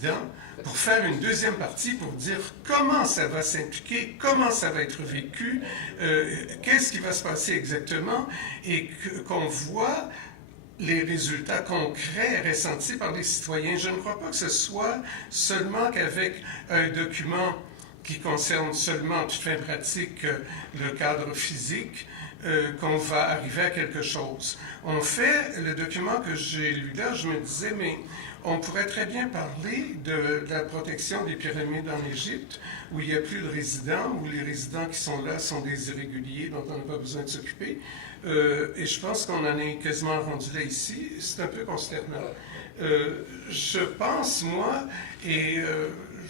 résidents pour faire une deuxième partie pour dire comment ça va s'impliquer, comment ça va être vécu, qu'est-ce qui va se passer exactement, et qu'on voit les résultats concrets ressentis par les citoyens. Je ne crois pas que ce soit seulement qu'avec un document qui concerne seulement, en toute fin pratique, le cadre physique, qu'on va arriver à quelque chose. En fait, le document que j'ai lu là, je me disais, mais on pourrait très bien parler de la protection des pyramides en Égypte, où il n'y a plus de résidents, où les résidents qui sont là sont des irréguliers dont on n'a pas besoin de s'occuper. Et je pense qu'on en est quasiment rendu là ici. C'est un peu consternant. Je pense, moi, et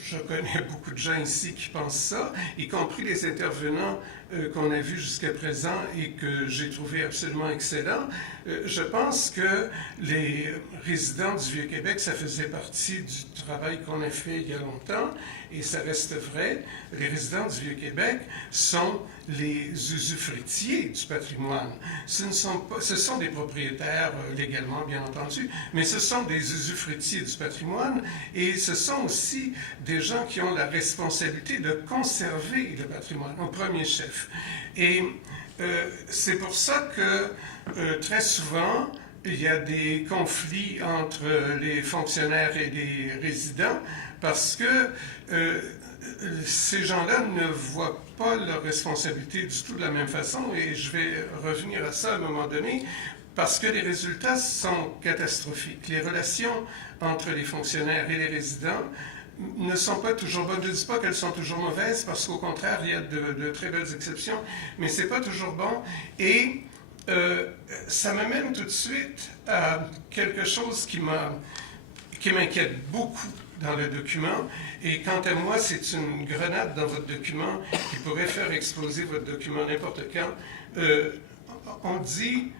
je connais beaucoup de gens ici qui pensent ça, y compris les intervenants qu'on a vus jusqu'à présent et que j'ai trouvé absolument excellents. Je pense que les résidents du Vieux-Québec, ça faisait partie du travail qu'on a fait il y a longtemps, et ça reste vrai. Les résidents du Vieux-Québec sont les usufruitiers du patrimoine. Ce sont des propriétaires légalement, bien entendu, mais ce sont des usufruitiers du patrimoine, et ce sont aussi des gens qui ont la responsabilité de conserver le patrimoine, au premier chef. Et c'est pour ça que très souvent, il y a des conflits entre les fonctionnaires et les résidents, parce que ces gens-là ne voient pas leur responsabilité du tout de la même façon, et je vais revenir à ça à un moment donné, parce que les résultats sont catastrophiques. Les relations entre les fonctionnaires et les résidents ne sont pas toujours bonnes. Je ne dis pas qu'elles sont toujours mauvaises, parce qu'au contraire, il y a de très belles exceptions, mais ce n'est pas toujours bon. Et ça m'amène tout de suite à quelque chose qui m'inquiète beaucoup dans le document, et quant à moi, c'est une grenade dans votre document qui pourrait faire exploser votre document n'importe quand. On dit,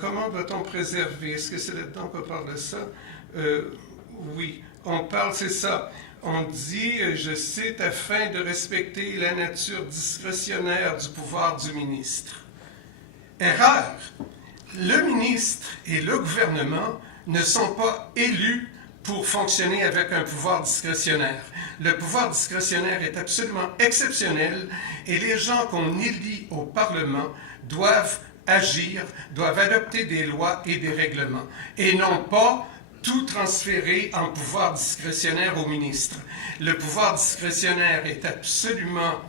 comment doit-on préserver? Est-ce que c'est là-dedans qu'on parle de ça? Oui, on parle, c'est ça. On dit, je cite, afin de respecter la nature discrétionnaire du pouvoir du ministre. Erreur! Le ministre et le gouvernement ne sont pas élus pour fonctionner avec un pouvoir discrétionnaire. Le pouvoir discrétionnaire est absolument exceptionnel, et les gens qu'on élit au Parlement doivent agir, doivent adopter des lois et des règlements, et non pas tout transférer en pouvoir discrétionnaire au ministre. Le pouvoir discrétionnaire est absolument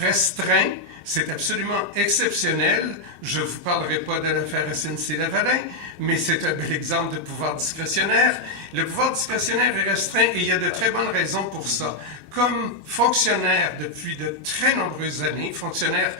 restreint, c'est absolument exceptionnel. Je ne vous parlerai pas de l'affaire SNC-Lavalin, mais c'est un bel exemple de pouvoir discrétionnaire. Le pouvoir discrétionnaire est restreint, et il y a de très bonnes raisons pour ça. Comme fonctionnaire depuis de très nombreuses années, fonctionnaire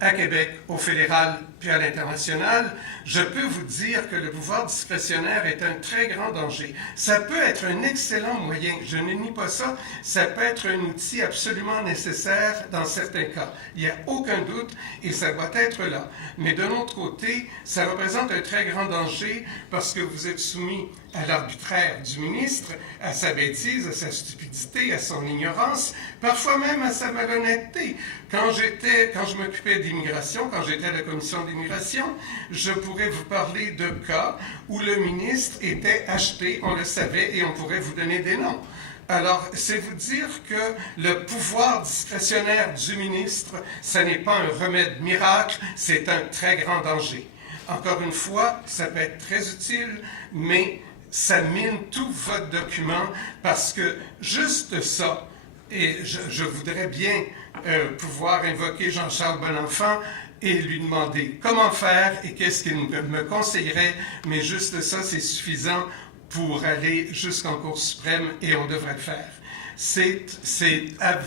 à Québec, au fédéral, puis à l'international, je peux vous dire que le pouvoir discrétionnaire est un très grand danger. Ça peut être un excellent moyen, je ne nie pas ça, ça peut être un outil absolument nécessaire dans certains cas. Il n'y a aucun doute, et ça doit être là. Mais de l'autre côté, ça représente un très grand danger parce que vous êtes soumis à l'arbitraire du ministre, à sa bêtise, à sa stupidité, à son ignorance, parfois même à sa malhonnêteté. Quand je m'occupais d'immigration, quand j'étais à la commission d'immigration, je pourrais vous parler de cas où le ministre était acheté, on le savait, et on pourrait vous donner des noms. Alors, c'est vous dire que le pouvoir discrétionnaire du ministre, ce n'est pas un remède miracle, c'est un très grand danger. Encore une fois, ça peut être très utile, mais ça mine tout votre document, parce que juste ça, et je voudrais bien pouvoir invoquer Jean-Charles Bonenfant et lui demander comment faire et qu'est-ce qu'il me conseillerait, mais juste ça, c'est suffisant pour aller jusqu'en Cour suprême, et on devrait le faire. C'est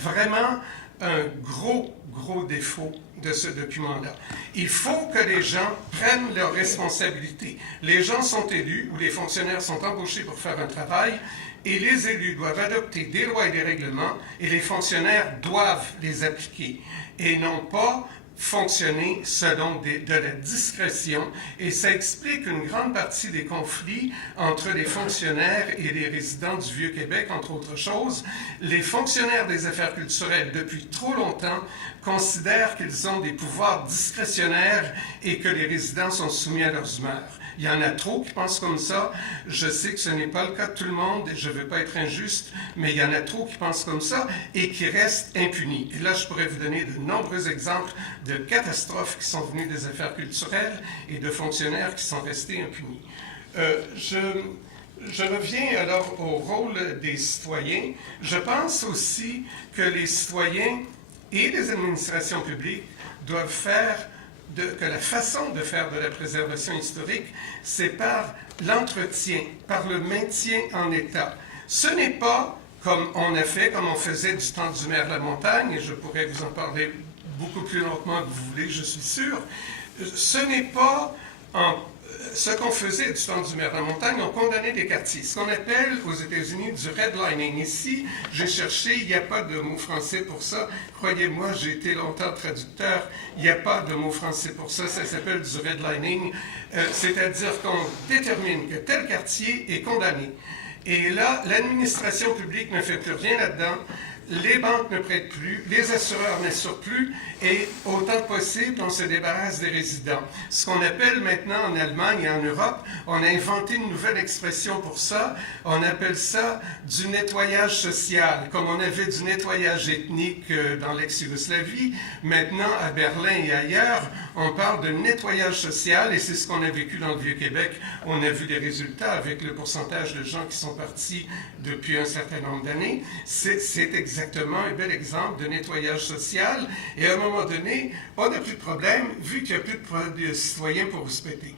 vraiment un gros défaut de ce document-là. Il faut que les gens prennent leurs responsabilités. Les gens sont élus, ou les fonctionnaires sont embauchés pour faire un travail, et les élus doivent adopter des lois et des règlements, et les fonctionnaires doivent les appliquer, et non pas fonctionner selon de la discrétion et ça explique une grande partie des conflits entre les fonctionnaires et les résidents du Vieux-Québec, entre autres choses. Les fonctionnaires des affaires culturelles, depuis trop longtemps, considèrent qu'ils ont des pouvoirs discrétionnaires et que les résidents sont soumis à leurs humeurs. Il y en a trop qui pensent comme ça. Je sais que ce n'est pas le cas de tout le monde et je ne veux pas être injuste, mais il y en a trop qui pensent comme ça et qui restent impunis. Et là, je pourrais vous donner de nombreux exemples de catastrophes qui sont venues des affaires culturelles et de fonctionnaires qui sont restés impunis. Je reviens alors au rôle des citoyens. Je pense aussi que les citoyens et les administrations publiques doivent faire que la façon de faire de la préservation historique, c'est par l'entretien, par le maintien en état. Ce n'est pas comme on a fait, comme on faisait du temps du maire de la Montagne, et je pourrais vous en parler beaucoup plus longuement que vous voulez, je suis sûr. Ce n'est pas ce qu'on faisait du temps du maire de la Montagne, on condamnait des quartiers. Ce qu'on appelle aux États-Unis du redlining. Ici, j'ai cherché, il n'y a pas de mot français pour ça. Croyez-moi, j'ai été longtemps traducteur, il n'y a pas de mot français pour ça. Ça s'appelle du redlining, c'est-à-dire qu'on détermine que tel quartier est condamné. Et là, l'administration publique ne fait plus rien là-dedans. Les banques ne prêtent plus, les assureurs n'assurent plus, et autant que possible, on se débarrasse des résidents. Ce qu'on appelle maintenant en Allemagne et en Europe, on a inventé une nouvelle expression pour ça, on appelle ça du nettoyage social. Comme on avait du nettoyage ethnique dans l'ex-Yougoslavie, maintenant à Berlin et ailleurs, on parle de nettoyage social, et c'est ce qu'on a vécu dans le Vieux-Québec. On a vu des résultats avec le pourcentage de gens qui sont partis depuis un certain nombre d'années. C'est exactement un bel exemple de nettoyage social. Et à un moment donné, on n'a plus de problème, vu qu'il n'y a plus de citoyens pour respecter.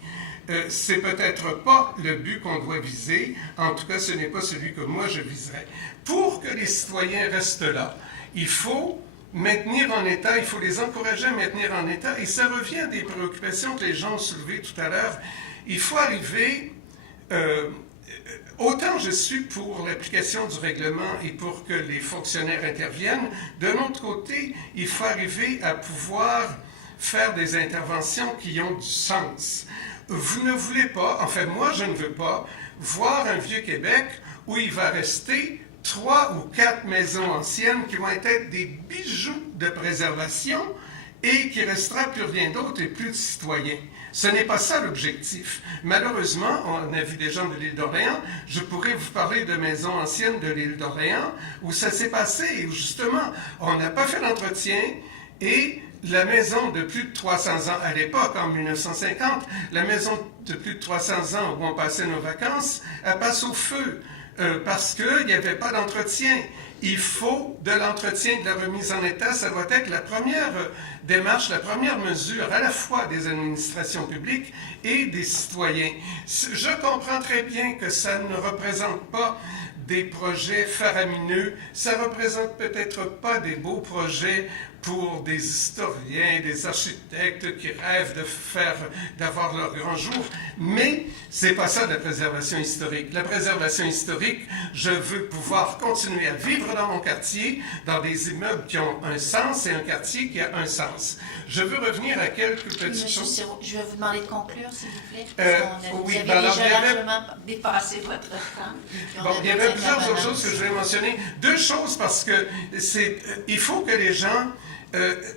C'est peut-être pas le but qu'on doit viser. En tout cas, ce n'est pas celui que moi je viserais. Pour que les citoyens restent là, il faut maintenir en état, il faut les encourager à maintenir en état. Et ça revient à des préoccupations que les gens ont soulevées tout à l'heure. Il faut arriver... Autant je suis pour l'application du règlement et pour que les fonctionnaires interviennent, d'un autre côté, il faut arriver à pouvoir faire des interventions qui ont du sens. Vous ne voulez pas, enfin moi je ne veux pas, voir un Vieux-Québec où il va rester 3 ou 4 maisons anciennes qui vont être des bijoux de préservation et qui restera plus rien d'autre et plus de citoyens. Ce n'est pas ça l'objectif. Malheureusement, on a vu des gens de l'île d'Orléans, je pourrais vous parler de maisons anciennes de l'île d'Orléans où ça s'est passé, où justement, on n'a pas fait l'entretien et la maison de plus de 300 ans à l'époque, en 1950, la maison de plus de 300 ans où on passait nos vacances, elle passe au feu parce qu'il n'y avait pas d'entretien. Il faut de l'entretien, de la remise en état. Ça doit être la première démarche, la première mesure à la fois des administrations publiques et des citoyens. Je comprends très bien que ça ne représente pas des projets faramineux, ça ne représente peut-être pas des beaux projets pour des historiens, des architectes qui rêvent d'avoir leur grand jour, mais c'est pas ça de la préservation historique. La préservation historique, je veux pouvoir continuer à vivre dans mon quartier, dans des immeubles qui ont un sens et un quartier qui a un sens. Je veux revenir à quelques petites choses. Je vais vous demander de conclure, s'il vous plaît. Oui, vous avez déjà largement dépassé votre temps. Bon, il y avait plusieurs autres choses que je vais mentionner. 2 choses parce que il faut que les gens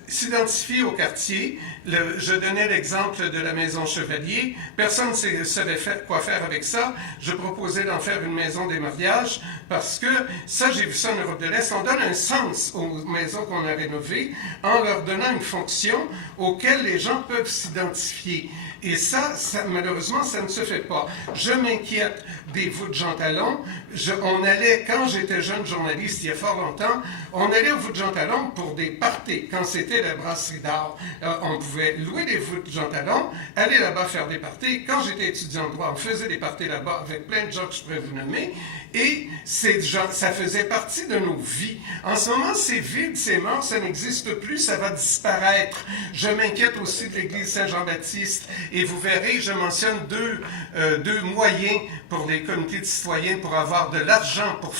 s'identifient au quartier. Je donnais l'exemple de la maison Chevalier. Personne ne savait quoi faire avec ça. Je proposais d'en faire une maison des mariages parce que ça, j'ai vu ça en Europe de l'Est. On donne un sens aux maisons qu'on a rénovées en leur donnant une fonction auquel les gens peuvent s'identifier. Et ça, malheureusement, ça ne se fait pas. Je m'inquiète des voûtes Jean Talon. On allait, quand j'étais jeune journaliste, il y a fort longtemps, on allait aux voûtes Jean Talon pour des parties, quand c'était la brasserie d'art. On pouvait louer des voûtes Jean Talon, aller là-bas faire des parties. Quand j'étais étudiant en droit, on faisait des parties là-bas avec plein de gens que je pourrais vous nommer. Et ça faisait partie de nos vies. En ce moment, c'est vide, c'est mort, ça n'existe plus, ça va disparaître. Je m'inquiète aussi de l'église Saint-Jean-Baptiste. Et vous verrez, je mentionne deux moyens pour les comités de citoyens pour avoir de l'argent pour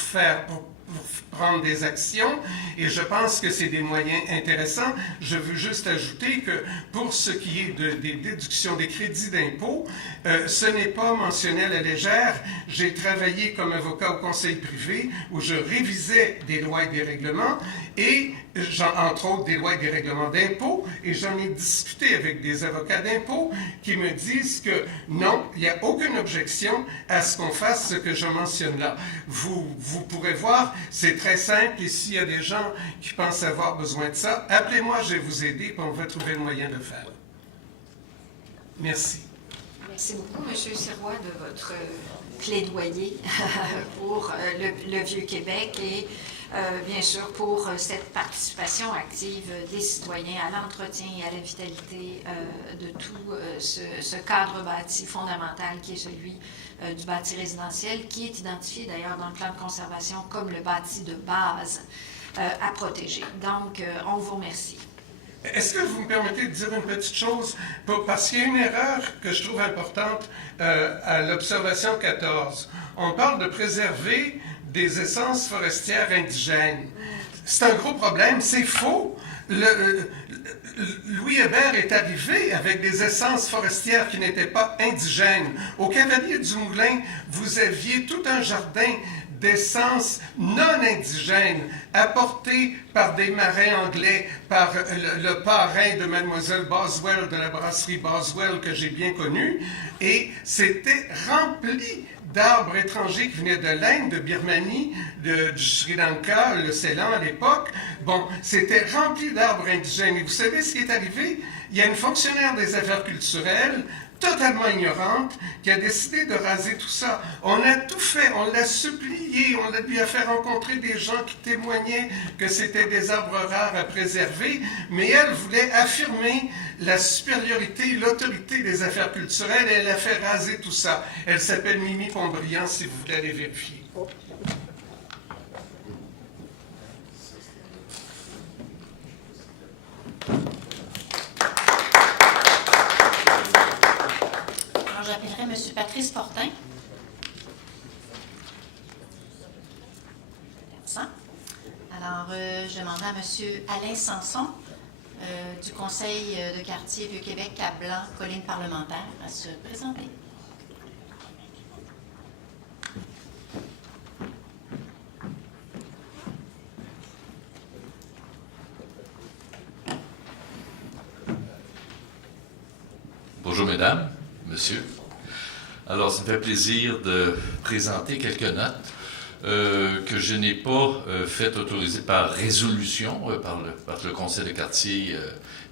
prendre des actions et je pense que c'est des moyens intéressants. Je veux juste ajouter que pour ce qui est des déductions des crédits d'impôt, ce n'est pas mentionné à la légère. J'ai travaillé comme avocat au conseil privé où je révisais des lois et des règlements et entre autres des lois et des règlements d'impôt, et j'en ai discuté avec des avocats d'impôt qui me disent que non, il n'y a aucune objection à ce qu'on fasse ce que je mentionne là. Vous pourrez voir, c'est très simple, et s'il y a des gens qui pensent avoir besoin de ça, appelez-moi, je vais vous aider, puis on va trouver le moyen de le faire. Merci. Merci beaucoup, M. Sirois, de votre plaidoyer pour le Vieux-Québec et bien sûr pour cette participation active des citoyens à l'entretien et à la vitalité de tout ce cadre bâti fondamental qui est celui du bâti résidentiel, qui est identifié d'ailleurs dans le plan de conservation comme le bâti de base à protéger. Donc, on vous remercie. Est-ce que vous me permettez de dire une petite chose? Parce qu'il y a une erreur que je trouve importante à l'observation 14. On parle de préserver des essences forestières indigènes. C'est un gros problème, c'est faux. Louis Hébert est arrivé avec des essences forestières qui n'étaient pas indigènes. Au Cavalier du Moulin, vous aviez tout un jardin d'essences non indigènes apportées par des marins anglais, par le parrain de Mademoiselle Boswell de la brasserie Boswell que j'ai bien connue, et c'était rempli d'arbres étrangers qui venaient de l'Inde, de Birmanie, du Sri Lanka, le Ceylan à l'époque. Bon, c'était rempli d'arbres indigènes. Et vous savez ce qui est arrivé? Il y a une fonctionnaire des affaires culturelles, totalement ignorante, qui a décidé de raser tout ça. On a tout fait, on l'a supplié, on lui a fait rencontrer des gens qui témoignaient que c'était des arbres rares à préserver, mais elle voulait affirmer la supériorité, l'autorité des affaires culturelles, et elle a fait raser tout ça. Elle s'appelle Mimi Pontbriand, si vous voulez aller vérifier. J'appellerai M. Patrice Fortin. Alors, je demanderai à M. Alain Sanson du Conseil de quartier Vieux-Québec à Blanc, colline parlementaire, à se présenter. Bonjour, mesdames, messieurs. Alors, ça me fait plaisir de présenter quelques notes que je n'ai pas faites autoriser par résolution par le Conseil de quartier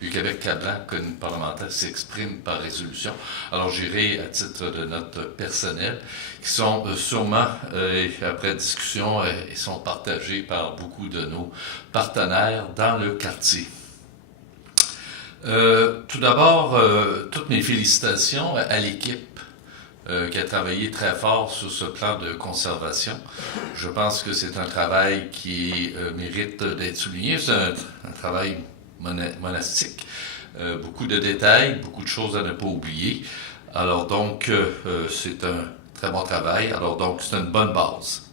du Québec-Cablan, que une parlementaire s'exprime par résolution. Alors, j'irai à titre de notes personnelles, qui sont sûrement, après discussion, et sont partagées par beaucoup de nos partenaires dans le quartier. Tout d'abord, toutes mes félicitations à l'équipe qui a travaillé très fort sur ce plan de conservation. Je pense que c'est un travail qui mérite d'être souligné. C'est un travail monastique. Beaucoup de détails, beaucoup de choses à ne pas oublier. Alors donc, c'est un très bon travail. Alors donc, c'est une bonne base.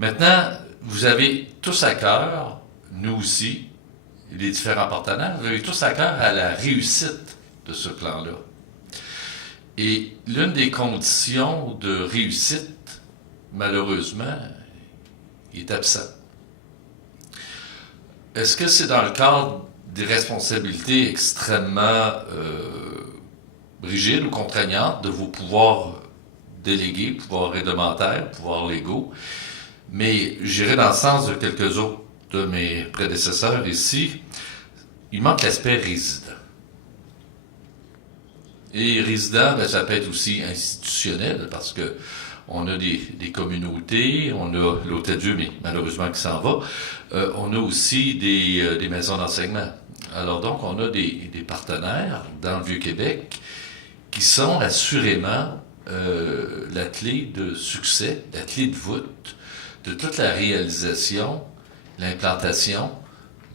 Maintenant, vous avez tous à cœur, nous aussi, les différents partenaires, vous avez tous à cœur à la réussite de ce plan-là. Et l'une des conditions de réussite, malheureusement, est absent. Est-ce que c'est dans le cadre des responsabilités extrêmement rigides ou contraignantes de vos pouvoirs délégués, pouvoirs réglementaires, pouvoirs légaux? Mais j'irai dans le sens de quelques autres de mes prédécesseurs ici, il manque l'aspect résident. Et résident, ben, ça peut être aussi institutionnel, parce que on a des communautés, on a l'Hôtel-Dieu, mais malheureusement qui s'en va. On a aussi des maisons d'enseignement. Alors donc, on a des partenaires dans le Vieux-Québec qui sont assurément la clé de succès, la clé de voûte de toute la réalisation, l'implantation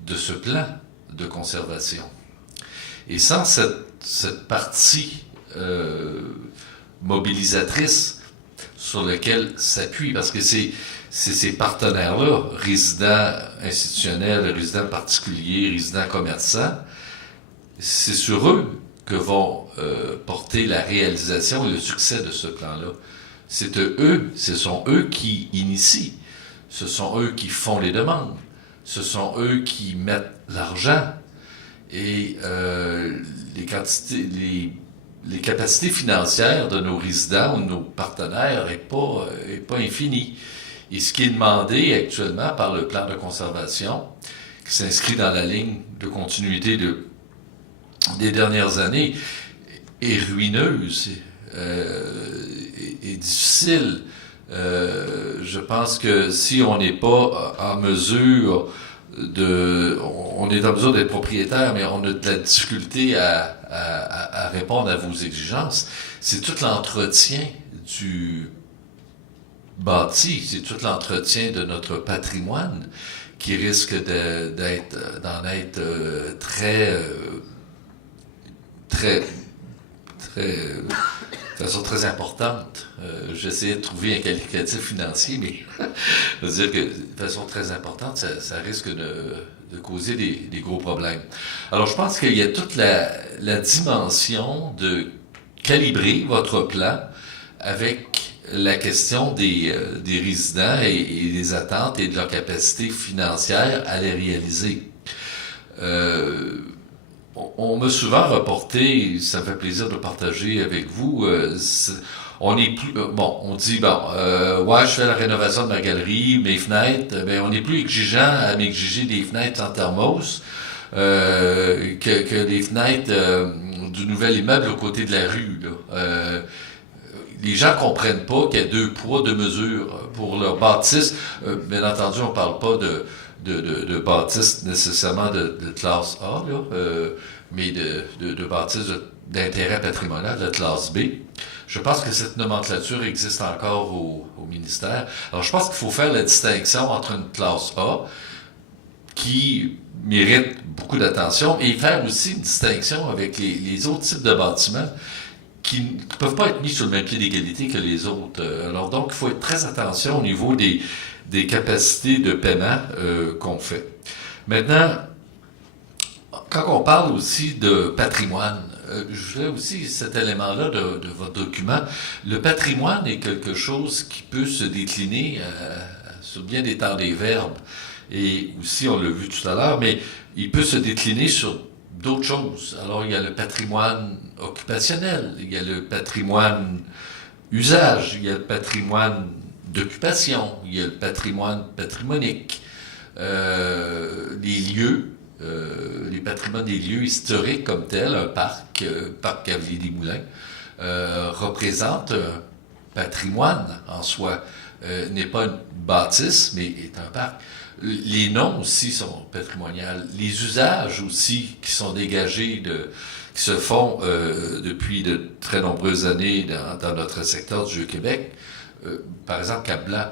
de ce plan de conservation. Et sans cette partie mobilisatrice sur laquelle s'appuie, parce que c'est c'est ces partenaires-là, résidents institutionnels, résidents particuliers, résidents commerçants, c'est sur eux que vont porter la réalisation et le succès de ce plan-là. Ce sont eux qui initient, ce sont eux qui font les demandes, ce sont eux qui mettent l'argent et les capacités financières de nos résidents ou de nos partenaires n'est pas infinies. Et ce qui est demandé actuellement par le plan de conservation, qui s'inscrit dans la ligne de continuité des dernières années, est ruineuse et difficile. Je pense que si on n'est pas en mesure on est en mesure d'être propriétaire, mais on a de la difficulté à répondre à vos exigences, c'est tout l'entretien du bâti, c'est tout l'entretien de notre patrimoine qui risque d'en être de façon très importante. J'essayais de trouver un qualificatif financier, mais je veux dire que de façon très importante, ça risque de causer des gros problèmes. Alors, je pense qu'il y a toute la dimension de calibrer votre plan avec la question des résidents et des attentes et de leur capacité financière à les réaliser. On m'a souvent reporté, ça me fait plaisir de partager avec vous, on est plus, on dit, ouais, je fais la rénovation de ma galerie, mes fenêtres, on n'est plus exigeant à m'exiger des fenêtres en thermos que les fenêtres du nouvel immeuble aux côtés de la rue, là. Les gens comprennent pas qu'il y a 2 poids, 2 mesures pour leur bâtisse. Bien entendu, on parle pas de bâtisse nécessairement de classe A, là, mais de bâtisse d'intérêt patrimonial de classe B. Je pense que cette nomenclature existe encore au ministère. Alors, je pense qu'il faut faire la distinction entre une classe A qui mérite beaucoup d'attention et faire aussi une distinction avec les autres types de bâtiments qui ne peuvent pas être mis sur le même pied d'égalité que les autres. Alors donc, il faut être très attention au niveau des capacités de paiement qu'on fait. Maintenant, quand on parle aussi de patrimoine, je voulais aussi cet élément-là de votre document. Le patrimoine est quelque chose qui peut se décliner sur bien des temps des verbes. Et aussi, on l'a vu tout à l'heure, mais il peut se décliner sur d'autres choses. Alors, il y a le patrimoine occupationnel, il y a le patrimoine usage, il y a le patrimoine d'occupation, il y a le patrimoine patrimonique, les lieux, les patrimoines des lieux historiques comme tel, un parc Cavalier-des-Moulins, représente un patrimoine en soi, n'est pas une bâtisse, mais est un parc. Les noms aussi sont patrimoniaux. Les usages aussi qui sont dégagés, qui se font depuis de très nombreuses années dans notre secteur du Vieux-Québec. Par exemple, Cap-Blanc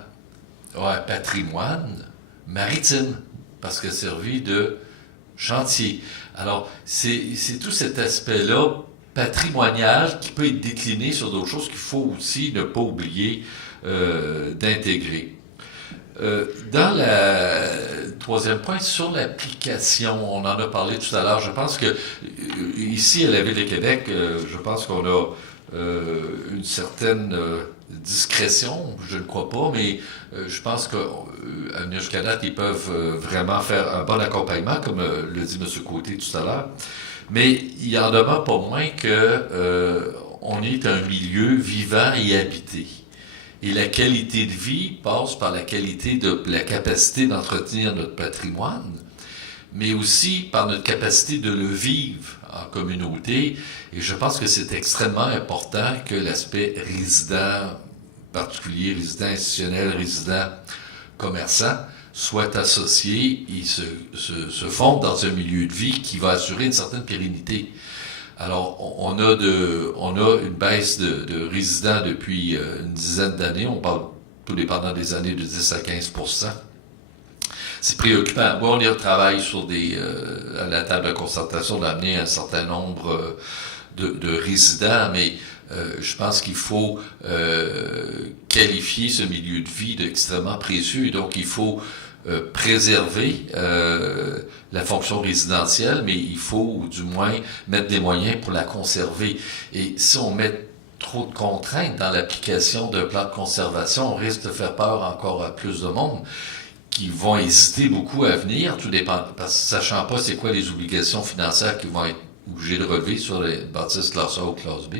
a un patrimoine maritime parce qu'il a servi de chantier. Alors, c'est tout cet aspect-là patrimonial qui peut être décliné sur d'autres choses qu'il faut aussi ne pas oublier d'intégrer. Dans le troisième point, sur l'application, on en a parlé tout à l'heure. Je pense que ici, à la Ville de Québec, je pense qu'on a une certaine discrétion, je ne crois pas, mais je pense qu'à jusqu'à date, ils peuvent vraiment faire un bon accompagnement, comme le dit M. Côté tout à l'heure. Mais il en demeure pas moins que on est un milieu vivant et habité. Et la qualité de vie passe par la capacité d'entretenir notre patrimoine, mais aussi par notre capacité de le vivre en communauté. Et je pense que c'est extrêmement important que l'aspect résident particulier, résident institutionnel, résident commerçant soit associé et se fonde dans un milieu de vie qui va assurer une certaine pérennité. Alors, on a une baisse de résidents depuis une dizaine d'années. On parle, tout dépendant des années, de 10 à 15%. C'est préoccupant. Bon, on y travaille sur à la table de concertation d'amener un certain nombre de résidents, mais Je pense qu'il faut qualifier ce milieu de vie d'extrêmement précieux et donc il faut préserver la fonction résidentielle, mais il faut du moins mettre des moyens pour la conserver. Et si on met trop de contraintes dans l'application d'un plan de conservation, on risque de faire peur encore à plus de monde qui vont hésiter beaucoup à venir, tout dépend, parce que sachant pas c'est quoi les obligations financières qu'ils vont être obligés de relever sur les bâtisses classe A ou classe B.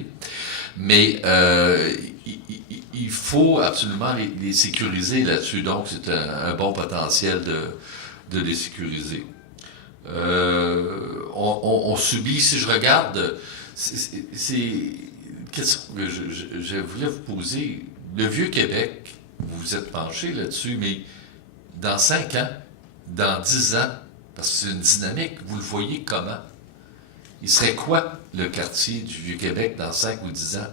Mais il faut absolument les sécuriser là-dessus, donc c'est un bon potentiel de les sécuriser. On subit, si je regarde, c'est question que je voulais vous poser. Le Vieux-Québec, vous vous êtes penché là-dessus, mais dans 5 ans, dans 10 ans, parce que c'est une dynamique, vous le voyez comment? Il serait quoi le quartier du Vieux-Québec dans 5 ou 10 ans?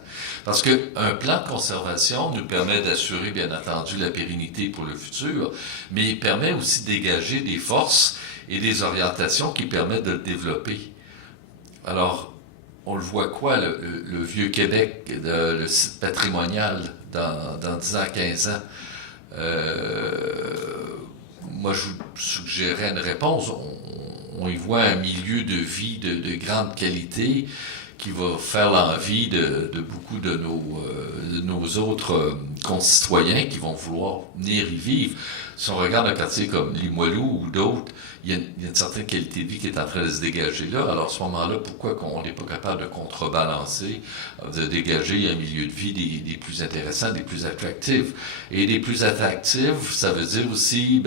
Parce qu'un plan de conservation nous permet d'assurer, bien entendu, la pérennité pour le futur, mais il permet aussi de dégager des forces et des orientations qui permettent de le développer. Alors, on le voit quoi, le Vieux-Québec, le site patrimonial dans 10 ans, 15 ans? Moi, je vous suggérerais une réponse. On y voit un milieu de vie de grande qualité qui va faire l'envie de beaucoup de nos autres concitoyens qui vont vouloir venir y vivre. Si on regarde un quartier comme Limoilou ou d'autres, il y a une certaine qualité de vie qui est en train de se dégager là. Alors à ce moment-là, pourquoi on n'est pas capable de contrebalancer, de dégager un milieu de vie des plus intéressants, des plus attractifs? Et des plus attractifs, ça veut dire aussi,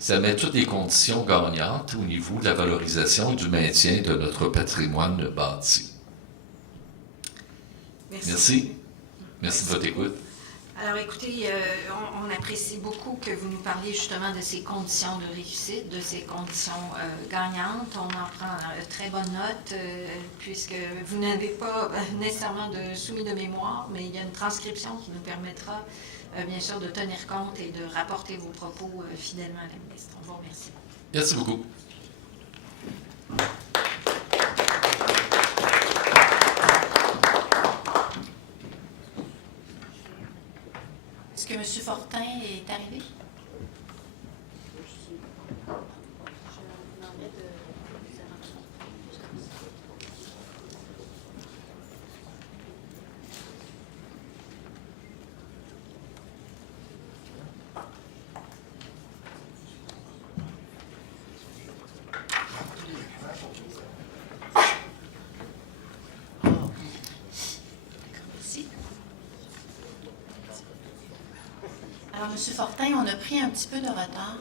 ça met toutes les conditions gagnantes au niveau de la valorisation et du maintien de notre patrimoine bâti. Merci. Merci de votre écoute. Alors écoutez, on apprécie beaucoup que vous nous parliez justement de ces conditions de réussite, de ces conditions gagnantes. On en prend très bonne note puisque vous n'avez pas nécessairement soumis de mémoire, mais il y a une transcription qui nous permettra bien sûr de tenir compte et de rapporter vos propos fidèlement à la ministre. On vous remercie. Merci beaucoup. Est-ce que M. Fortin est arrivé? Alors, M. Fortin, on a pris un petit peu de retard.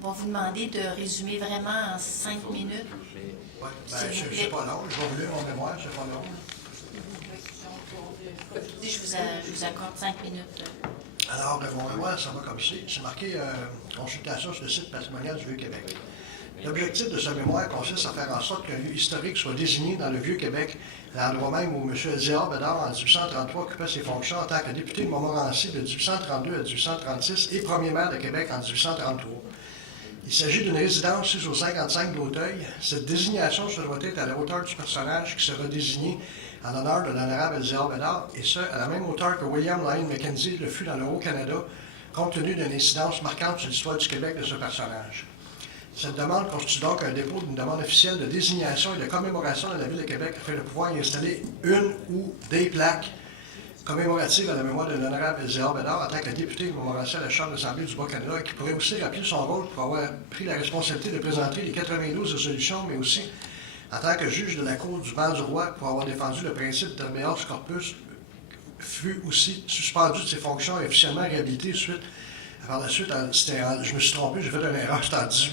On va vous demander de résumer vraiment en 5 minutes. Oui, c'est pas long. Je vais vous lire mon mémoire, c'est pas long. Je vous accorde 5 minutes. Alors, mon mémoire, ça va comme ci. C'est marqué consultation sur le site patrimonial du Vieux-Québec. L'objectif de ce mémoire consiste à faire en sorte qu'un lieu historique soit désigné dans le Vieux-Québec, à l'endroit même où M. Elzéar Bédard, en 1833, occupait ses fonctions en tant que député de Montmorency de 1832 à 1836 et premier maire de Québec en 1833. Il s'agit d'une résidence située au 55 de l'Auteuil. Cette désignation se doit être à la hauteur du personnage qui sera désigné en l'honneur de l'honorable Elzéar Bédard, et ce, à la même hauteur que William Lyon Mackenzie le fut dans le Haut-Canada, compte tenu d'une incidence marquante sur l'histoire du Québec de ce personnage. Cette demande constitue donc un dépôt d'une demande officielle de désignation et de commémoration de la Ville de Québec afin de pouvoir y installer une ou des plaques commémoratives à la mémoire de l'honorable Elzéar Bédard en tant que député de Montmorency à la Chambre d'Assemblée du Bas-Canada, qui pourrait aussi rappeler son rôle pour avoir pris la responsabilité de présenter les 92 résolutions, mais aussi en tant que juge de la Cour du banc du roi pour avoir défendu le principe de habeas corpus, fut aussi suspendu de ses fonctions et officiellement réhabilité suite. Par la suite, je me suis trompé, j'ai fait une erreur, c'était en 18